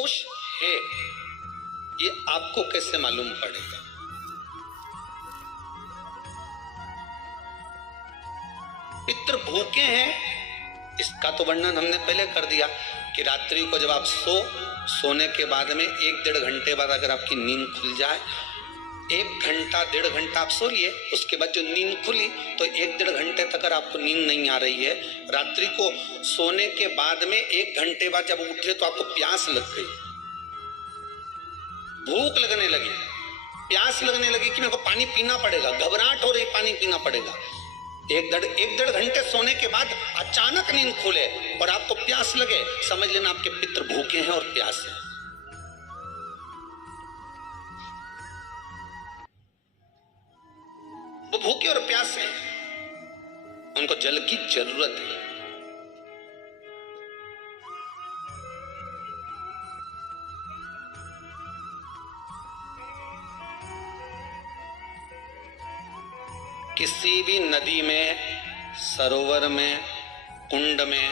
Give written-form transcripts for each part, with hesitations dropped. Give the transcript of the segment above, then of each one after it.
दोष है ये आपको कैसे मालूम पड़ेगा? पितृ भूखे हैं इसका तो वर्णन हमने पहले कर दिया कि रात्रि को जब आप सोने के बाद में 1-1.5 घंटे बाद अगर आपकी नींद खुल जाए, 1 घंटा 1.5 घंटा आप सो लिए, उसके बाद जो नींद खुली तो 1-1.5 घंटे तक अगर आपको नींद नहीं आ रही है, रात्रि को सोने के बाद में 1 घंटे बाद जब उठे तो आपको प्यास लग गई, भूख लगने लगी, प्यास लगने लगी कि मेरे को पानी पीना पड़ेगा, घबराहट हो रही, पानी पीना पड़ेगा। 1-1.5 घंटे सोने के बाद अचानक नींद खुले और आपको प्यास लगे, समझ लेना आपके पितृ भूखे हैं और प्यास है। वो भूखे और प्यास है, उनको जल की जरूरत है। किसी भी नदी में, सरोवर में, कुंड में,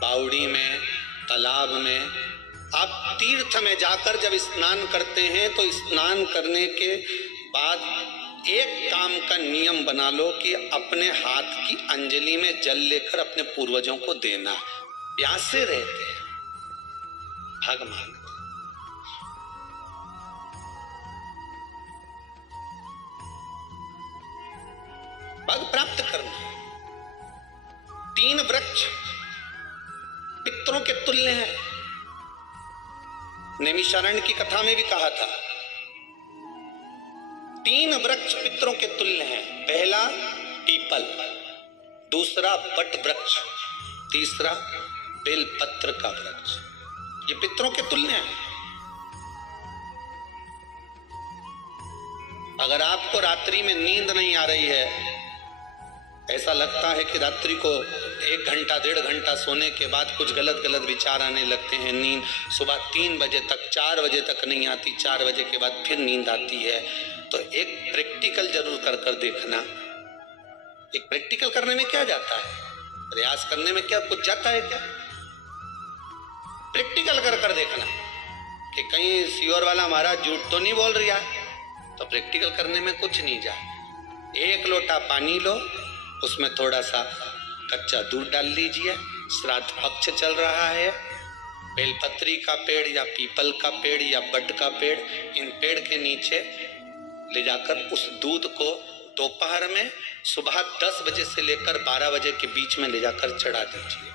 बावड़ी में, तालाब में, आप तीर्थ में जाकर जब स्नान करते हैं तो स्नान करने के बाद एक काम का नियम बना लो कि अपने हाथ की अंजलि में जल लेकर अपने पूर्वजों को देना। प्यासे रहते हैं, भगवान पद प्राप्त करना। 3 वृक्ष पितरों के तुल्य हैं। नैमिषारण्य की कथा में भी कहा था 3 वृक्ष पितरों के तुल्य हैं। पहला पीपल, दूसरा वट वृक्ष, तीसरा बेलपत्र का वृक्ष। ये पितरों के तुल्य हैं। अगर आपको रात्रि में नींद नहीं आ रही है, ऐसा लगता है कि रात्रि को 1 घंटा 1.5 घंटा सोने के बाद कुछ गलत गलत विचार आने लगते हैं, नींद सुबह 3 बजे तक 4 बजे तक नहीं आती, 4 बजे के बाद फिर नींद आती है, तो एक प्रैक्टिकल जरूर कर कर देखना। एक प्रैक्टिकल करने में क्या जाता है, प्रयास करने में क्या कुछ जाता है क्या? प्रैक्टिकल कर कर देखना कि कहीं सियोर वाला महाराज झूठ तो नहीं बोल रहा, तो प्रैक्टिकल करने में कुछ नहीं जाए। 1 लोटा पानी लो, उसमें थोड़ा सा कच्चा दूध डाल लीजिए, श्राद्ध पक्ष चल रहा है, बेलपत्री का पेड़ या पीपल का पेड़ या बट का पेड़, इन पेड़ के नीचे ले जाकर उस दूध को दोपहर में सुबह 10 बजे से लेकर 12 बजे के बीच में ले जाकर चढ़ा दीजिए।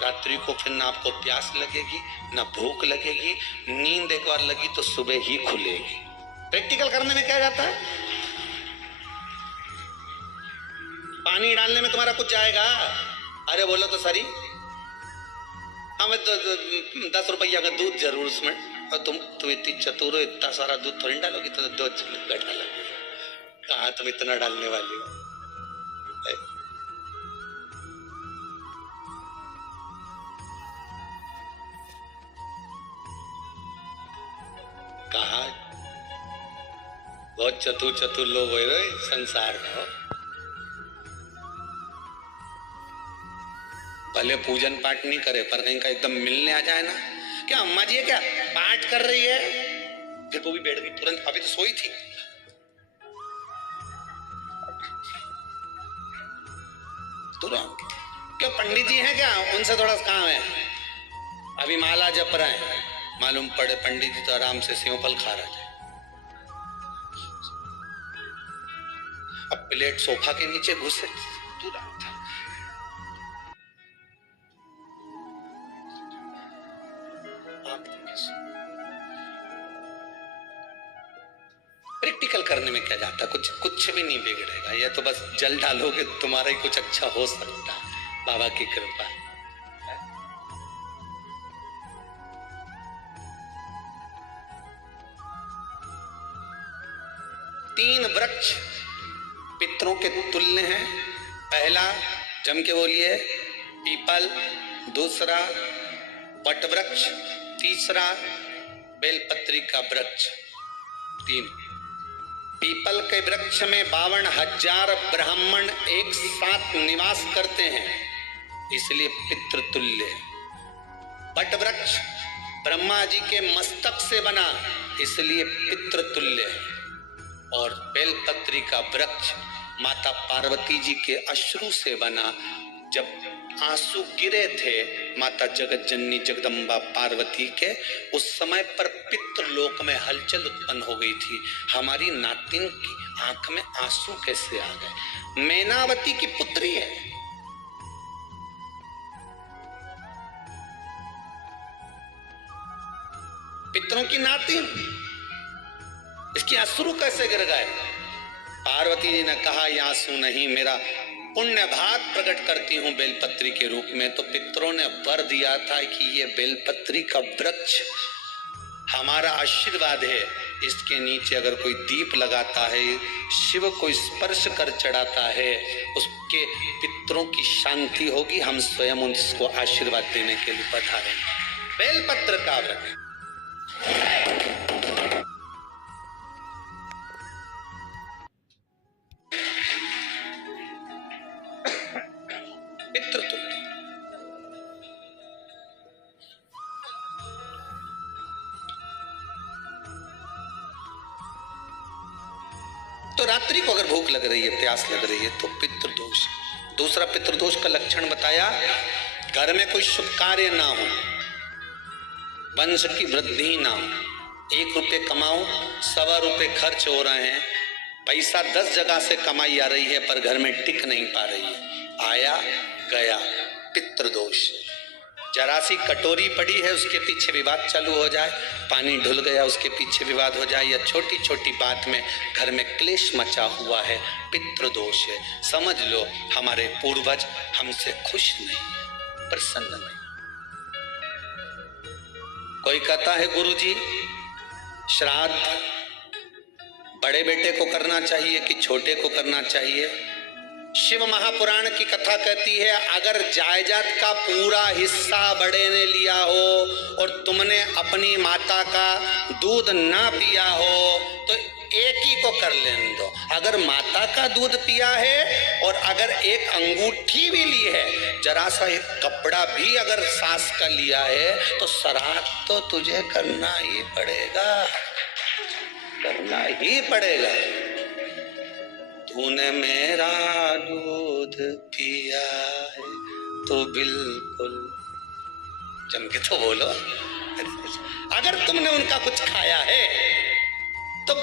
रात्रि को फिर ना आपको प्यास लगेगी ना भूख लगेगी, नींद एक बार लगी तो सुबह ही खुलेगी। प्रैक्टिकल करने में क्या जाता है? पानी डालने में तुम्हारा कुछ जाएगा? अरे बोलो तो सरी, हमें तो 10 रुपया का दूध जरूर उसमें, और तुम इतनी चतुर हो, इतना सारा दूध थोड़ी डालोगी, तो 2 चम्मच डालोगे। कहाँ तुम इतना डालने वाली हो? कहा बहुत चतुर लोग हो रहे संसार में हो। भले पूजन पाठ नहीं करे, पर कहीं का एकदम मिलने आ जाए ना, क्या अम्मा जी है क्या पाठ कर रही है, फिर वो भी बैठ गई तुरंत, अभी तो सोई थी। तुरंत क्या पंडित जी हैं क्या, उनसे थोड़ा काम है, अभी माला जप रहे हैं, मालूम पड़े पंडित जी तो आराम से सेव फल खा रहे थे। अब प्लेट सोफा के नीचे घुसे, तुरंत प्रैक्टिकल करने में क्या जाता, कुछ भी नहीं बिगड़ेगा। ये तो बस जल डालोगे तुम्हारा ही कुछ अच्छा हो सकता है, बाबा की कृपा। 3 वृक्ष पितरों के तुल्य हैं। पहला जम के बोलिए पीपल, दूसरा वट वृक्ष, तीसरा बेलपत्री का वृक्ष। 3 पीपल के वृक्ष में 52,000 ब्राह्मण एक साथ निवास करते हैं, इसलिए पितृतुल्य। वट वृक्ष ब्रह्मा जी के मस्तक से बना, इसलिए पितृतुल्य है। और बेलपत्री का वृक्ष माता पार्वती जी के अश्रु से बना। जब आंसू गिरे थे माता जगत जननी जगदम्बा पार्वती के, उस समय पर पितृलोक में हलचल उत्पन्न हो गई थी। हमारी नातिन की आंख में आंसू कैसे आ गए? मैनावती की पुत्री है, पितरों की नातिन, इसकी अश्रु कैसे गिर गए? पार्वती जी ने कहा ये आंसू नहीं, मेरा पुण्य भाग प्रकट करती हूं बेलपत्री के रूप में। तो पितरों ने वर दिया था कि ये बेलपत्री का वृक्ष हमारा आशीर्वाद है, इसके नीचे अगर कोई दीप लगाता है, शिव को स्पर्श कर चढ़ाता है, उसके पितरों की शांति होगी। हम स्वयं उसको आशीर्वाद देने के लिए पधारे। बेलपत्र का वृक्ष तो रात्रि को अगर भूख लग रही है, प्यास लग रही है, तो पितृदोष। दूसरा पितृदोष का लक्षण बताया, घर में कोई शुभ कार्य ना हो, वंश की वृद्धि ना हो। 1 रुपये कमाओ, 1.25 रुपये खर्च हो रहे हैं, पैसा 10 जगह से कमाई आ रही है पर घर में टिक नहीं पा रही है, आया गया, पितृदोष। जरा सी कटोरी पड़ी है, उसके पीछे विवाद चालू हो जाए, पानी ढुल गया, उसके पीछे विवाद हो जाए, या छोटी छोटी बात में घर में क्लेश मचा हुआ है, पितृदोष है। समझ लो हमारे पूर्वज हमसे खुश नहीं, प्रसन्न नहीं। कोई कहता है गुरुजी श्राद्ध बड़े बेटे को करना चाहिए कि छोटे को करना चाहिए? शिव महापुराण की कथा कहती है, अगर जायदाद का पूरा हिस्सा बड़े ने लिया हो और तुमने अपनी माता का दूध ना पिया हो तो एक ही को कर लेने दो। अगर माता का दूध पिया है और अगर एक अंगूठी भी ली है, जरा सा एक कपड़ा भी अगर सास का लिया है, तो श्राद्ध तो तुझे करना ही पड़ेगा, करना ही पड़ेगा। तूने मेरा दूध पिया है तो बिल्कुल जम के तो बोलो। अगर तुमने उनका कुछ खाया है तो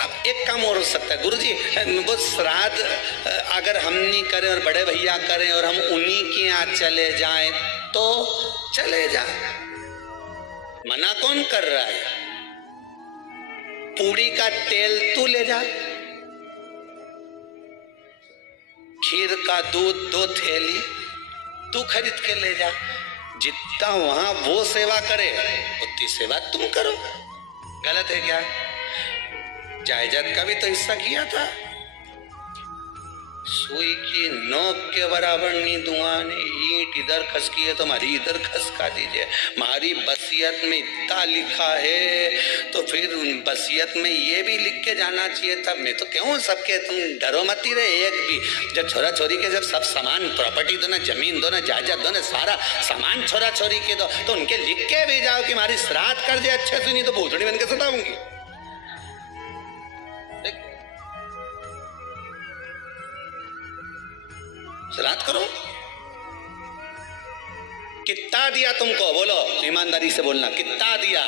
अब एक काम और हो सकता है, गुरुजी वो श्राद्ध अगर हम नहीं करें और बड़े भैया करें और हम उन्हीं के यहाँ चले जाएं तो चले जाएं, मना कौन कर रहा है? पूड़ी का तेल तू ले जा, खीर का दूध 2 थैली तू खरीद के ले जा। जितना वहां वो सेवा करे उतनी सेवा तुम करो। गलत है क्या? जायदाद का भी तो हिस्सा किया था। सुई की नोक के बराबर नहीं दुआने, ईंट इधर खसकी है तो हमारी इधर खसका दीजिए। हमारी बसियत में इतना लिखा है तो फिर बसियत में ये भी लिख के जाना चाहिए था। मैं तो क्यों सबके, तुम डरो मत ही रहे एक भी। जब छोरा छोरी के जब सब सामान प्रॉपर्टी दो ना, जमीन दो ना, जायदाद दो ना, सारा सामान छोरा छोरी के दो, तो उनके लिख के भी जाओ कि हमारी श्राद्ध कर दे अच्छे से, नहीं तो भूतड़ी बन के सताऊंगी। श्राद्ध करो। कितना दिया तुमको? बोलो, ईमानदारी से बोलना, कितना दिया?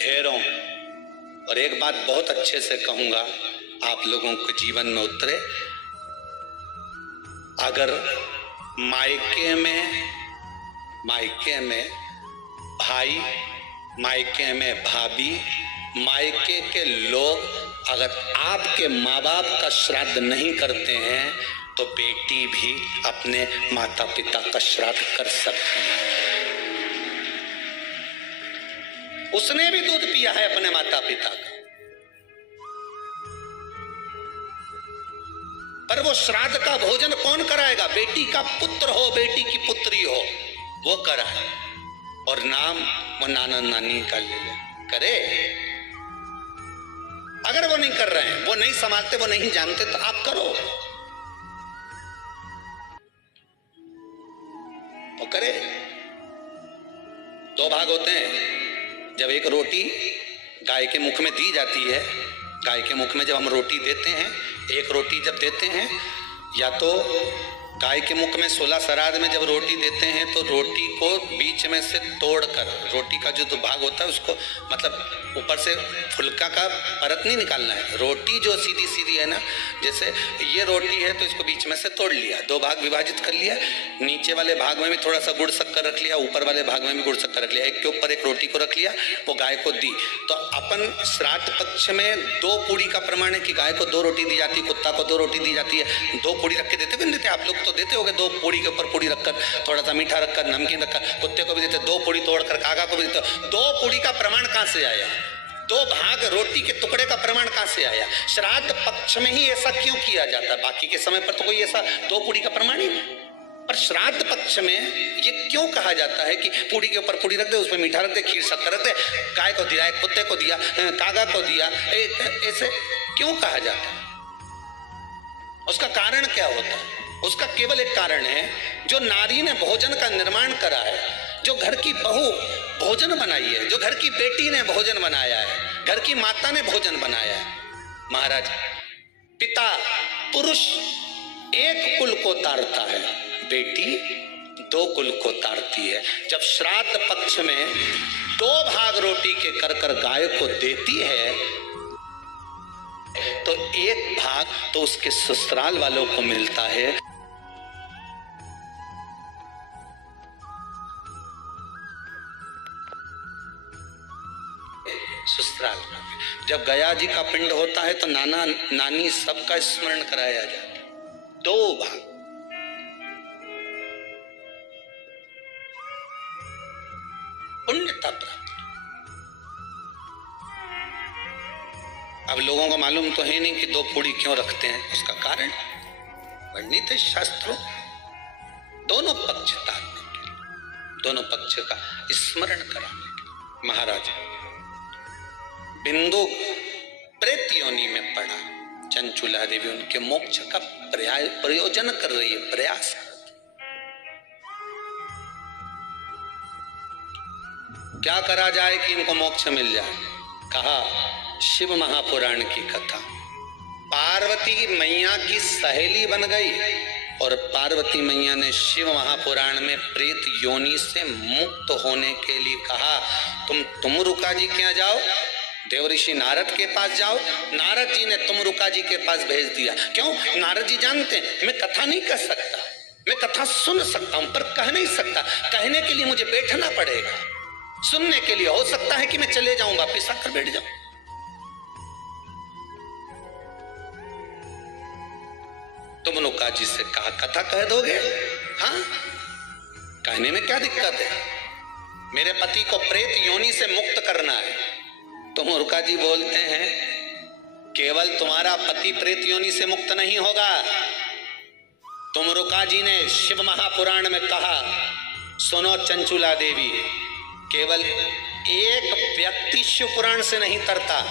ढेरों। और एक बात बहुत अच्छे से कहूंगा, आप लोगों के जीवन में उतरे। अगर मायके में भाई, मायके में भाभी, मायके के लोग अगर आपके माँ बाप का श्राद्ध नहीं करते हैं तो बेटी भी अपने माता पिता का श्राद्ध कर सकती है। उसने भी दूध पिया है अपने माता पिता का, पर वो श्राद्ध का भोजन कौन कराएगा? बेटी का पुत्र हो, बेटी की पुत्री हो, वो कराए। और नाम वो नाना नानी का ले करे। अगर वो नहीं कर रहे हैं, वो नहीं संभालते, वो नहीं जानते, तो आप करो, वो करे। दो भाग होते हैं। जब एक रोटी गाय के मुख में दी जाती है, गाय के मुख में जब हम रोटी देते हैं, एक रोटी जब देते हैं, या तो गाय के मुख में 16 श्राद्ध में जब रोटी देते हैं तो रोटी को बीच में से तोड़कर, रोटी का जो भाग होता है उसको, मतलब ऊपर से फुलका का परत नहीं निकालना है, रोटी जो सीधी सीधी है ना, जैसे ये रोटी है तो इसको बीच में से तोड़ लिया, दो भाग विभाजित कर लिया, नीचे वाले भाग में भी थोड़ा सा गुड़ शक्कर रख लिया, ऊपर वाले भाग में भी गुड़ शक्कर रख लिया, एक के ऊपर एक रोटी को रख लिया, वो गाय को दी। तो अपन श्राद्ध पक्ष में 2 पूड़ी का प्रमाण है कि गाय को 2 रोटी दी जाती है, कुत्ता को 2 रोटी दी जाती है। 2 पूड़ी रख के देते भी देते, आप लोग तो देते होगे, 2 पूड़ी के ऊपर पूड़ी रखकर, थोड़ा सा मीठा रखकर, नमकीन रखकर, कुत्ते को भी देते, 2 पूड़ी तोड़कर कागा को भी देते। 2 पूड़ी का प्रमाण कहां से आया? 2 भाग रोटी के टुकड़े का प्रमाण कहां से आया? श्राद्ध पक्ष में ही ऐसा क्यों किया जाता है? बाकी के समय पर तो कोई ऐसा 2 पूड़ी का प्रमाण ही नहीं, पर श्राद्ध पक्ष में ये क्यों कहा जाता है कि पूड़ी के ऊपर पूड़ी रख दे, उसमें मीठा रख दे, खीर शक्कर रख दे, गाय को दिया, कुत्ते को दिया, कागा को दिया, ऐसे क्यों कहा जाता है? उसका कारण क्या होता है? उसका केवल एक कारण है, जो नारी ने भोजन का निर्माण करा है, जो घर की बहू भोजन बनाई है, जो घर की बेटी ने भोजन बनाया है, घर की माता ने भोजन बनाया है। महाराज, पिता पुरुष एक कुल को तारता है, बेटी 2 कुल को तारती है। जब श्राद्ध पक्ष में 2 भाग रोटी के कर गाय को देती है तो 1 भाग तो उसके ससुराल वालों को मिलता है। ससुराल जब गया जी का पिंड होता है तो नाना नानी सबका स्मरण कराया जाता है। 2 भाग पुण्यता प्राप्त। अब लोगों को मालूम तो है नहीं कि 2 पूड़ी क्यों रखते हैं, उसका कारण वर्णित है शास्त्रों। दोनों पक्ष तारने के लिए, दोनों पक्ष का स्मरण कराने के लिए। महाराज, बिंदु प्रेत योनि में पड़ा, चंचुला देवी उनके मोक्ष का प्रयोजन कर रही है, प्रयास। क्या करा जाए कि इनको मोक्ष मिल जाए? कहा शिव महापुराण की कथा। पार्वती मैया की सहेली बन गई और पार्वती मैया ने शिव महापुराण में प्रेत योनि से मुक्त होने के लिए कहा, तुम रुका जी क्या जाओ, देवऋषि नारद के पास जाओ। नारद जी ने तुमरुका जी के पास भेज दिया। क्यों? नारद जी जानते हैं मैं कथा नहीं कर सकता, मैं कथा सुन सकता हूं पर कह नहीं सकता, कहने के लिए मुझे बैठना पड़ेगा, सुनने के लिए हो सकता है कि मैं चले जाऊं, वापिस आकर बैठ जाऊं। तुमरुका जी से कहा कथा कह दोगे? हाँ, कहने में क्या दिक्कत है, मेरे पति को प्रेत योनि से मुक्त करना है। तुमरुका जी बोलते हैं केवल तुम्हारा पति प्रेत योनि से मुक्त नहीं होगा। तुमरुका जी ने शिव महापुराण में कहा, सुनो चंचुला देवी, केवल एक व्यक्ति शिव पुराण से नहीं तरता,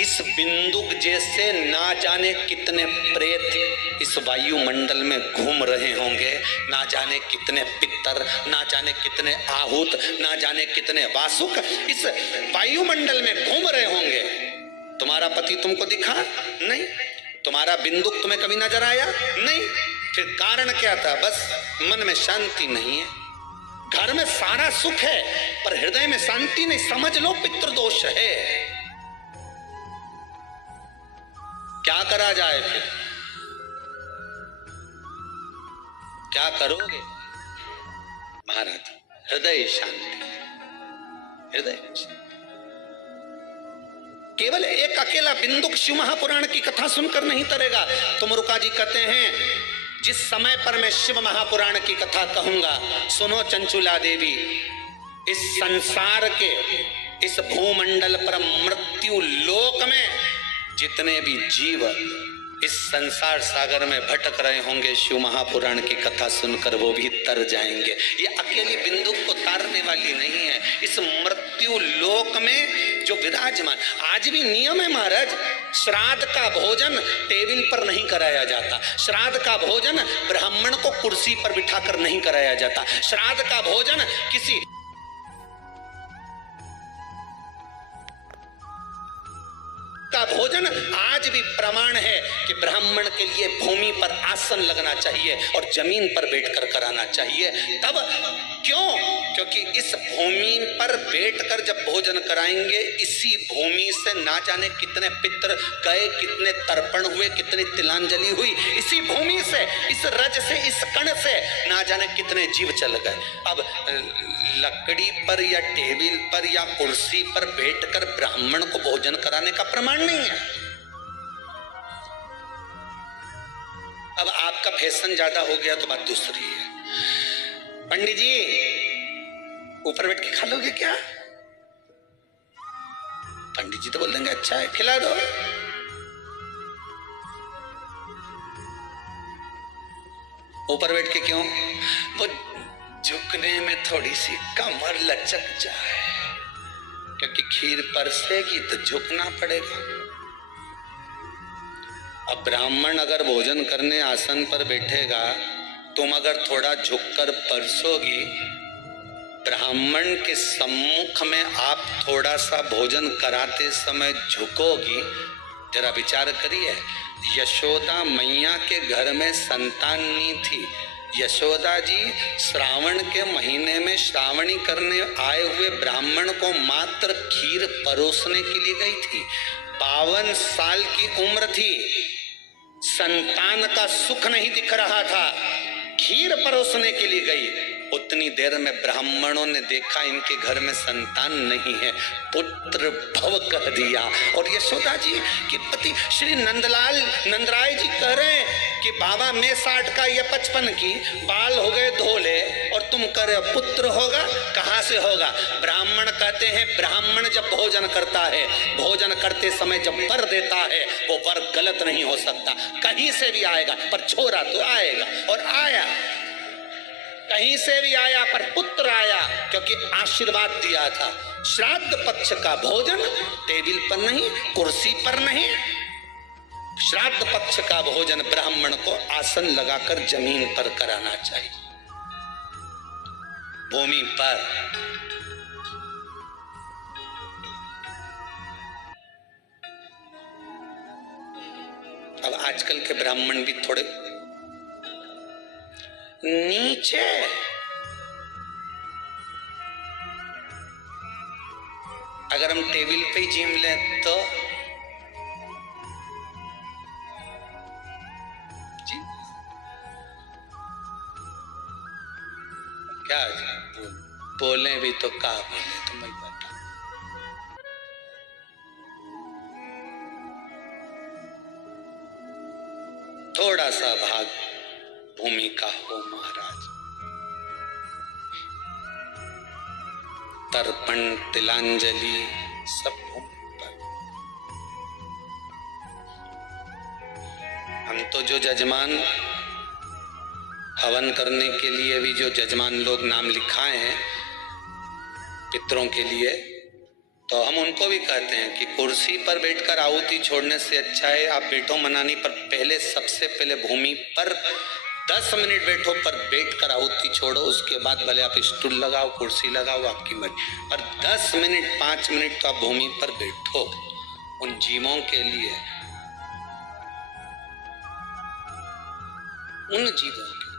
इस बिंदुक जैसे ना जाने कितने प्रेत इस वायुमंडल में घूम रहे होंगे, ना जाने कितने पितर, ना जाने कितने आहूत, ना जाने कितने वासुक इस वायुमंडल में घूम रहे होंगे। तुम्हारा पति तुमको दिखा नहीं, तुम्हारा बिंदुक तुम्हें कभी नजर आया नहीं, फिर कारण क्या था? बस मन में शांति नहीं है। घर में सारा सुख है पर हृदय में शांति नहीं, समझ लो पितृदोष है। क्या करा जाए फिर? क्या करोगे? महाराज, हृदय शांति, हृदय शांति। केवल एक अकेला बिंदुक शिव महापुराण की कथा सुनकर नहीं तरेगा। तुमरुका जी कहते हैं जिस समय पर मैं शिव महापुराण की कथा कहूंगा, सुनो चंचुला देवी, इस संसार के इस भूमंडल पर मृत्यु लोक में जितने भी जीव इस संसार सागर में भटक रहे होंगे, शिव महापुराण की कथा सुनकर वो भी तर जाएंगे। ये अकेली बिंदुक को तारने वाली नहीं है, इस मृत्यु लोक में जो विराजमान। आज भी नियम है महाराज, श्राद्ध का भोजन टेबल पर नहीं कराया जाता, श्राद्ध का भोजन ब्राह्मण को कुर्सी पर बिठाकर नहीं कराया जाता, श्राद्ध का भोजन किसी कि ब्राह्मण के लिए भूमि पर आसन लगना चाहिए और जमीन पर बैठकर कराना चाहिए। तब क्यों? क्योंकि इस भूमि पर बैठकर जब भोजन कराएंगे, इसी भूमि से ना जाने कितने पितृ गए, कितने तर्पण हुए, कितनी तिलांजलि हुई, इसी भूमि से, इस रज से, इस कण से ना जाने कितने जीव चल गए। अब लकड़ी पर या टेबल पर या कुर्सी पर बैठकर ब्राह्मण को भोजन कराने का प्रमाण नहीं है। अब आपका फैशन ज्यादा हो गया तो बात दूसरी है। पंडित जी ऊपर बैठ के खा लोगे क्या? पंडित जी तो बोल देंगे अच्छा है खिला दो। ऊपर बैठ के क्यों? वो झुकने में थोड़ी सी कमर लचक जाए, क्योंकि खीर परसेगी तो झुकना पड़ेगा। अब ब्राह्मण अगर भोजन करने आसन पर बैठेगा, तुम अगर थोड़ा झुककर परसोगी, ब्राह्मण के सम्मुख में आप थोड़ा सा भोजन कराते समय झुकोगी, जरा विचार करिए। यशोदा मैया के घर में संतान नहीं थी। यशोदा जी श्रावण के महीने में श्रावणी करने आए हुए ब्राह्मण को मात्र खीर परोसने के लिए गई थी। 52 साल की उम्र थी, संतान का सुख नहीं दिख रहा था, खीर परोसने के लिए गई। उतनी देर में ब्राह्मणों ने देखा इनके घर में संतान नहीं है, पुत्र भव कह दिया। और यशोदा जी के पति श्री नंदराय जी कह रहे हैं कि बाबा मैं 60 का, ये 55 की, बाल हो गए धोले और तुम कह रहे पुत्र होगा, कहां से होगा? ब्राह्मण कहते हैं ब्राह्मण जब भोजन करता है, भोजन करते समय जब वर देता है, वो वर गलत नहीं हो सकता, कहीं से भी आएगा, पर छोरा तो आएगा। और आया, कहीं से भी आया, पर पुत्र आया, क्योंकि आशीर्वाद दिया था। श्राद्ध पक्ष का भोजन टेबल पर नहीं, कुर्सी पर नहीं, श्राद्ध पक्ष का भोजन ब्राह्मण को आसन लगाकर जमीन पर कराना चाहिए, भूमि पर। अब आजकल के ब्राह्मण भी थोड़े नीचे, अगर हम टेबल पे ही जिम लें तो जी क्या बोले भी तो क्या बोले, तो मैं बता। थोड़ा सा भाग भूमि का हो महाराज। तर्पण तिलांजलि सब भूमि पर। हम तो जो जजमान हवन करने के लिए भी जो जजमान लोग नाम लिखाए हैं पितरों के लिए, तो हम उनको भी कहते हैं कि कुर्सी पर बैठकर आहुति छोड़ने से अच्छा है आप बैठो मनानी पर, पहले सबसे पहले भूमि पर 10 मिनट बैठो, पर बैठकर आहुति छोड़ो। उसके बाद भले आप स्टूल लगाओ, कुर्सी लगाओ, आपकी मर्जी, पर 10 मिनट 5 मिनट तो आप भूमि पर बैठो उन जीवों के लिए, उन जीवों के।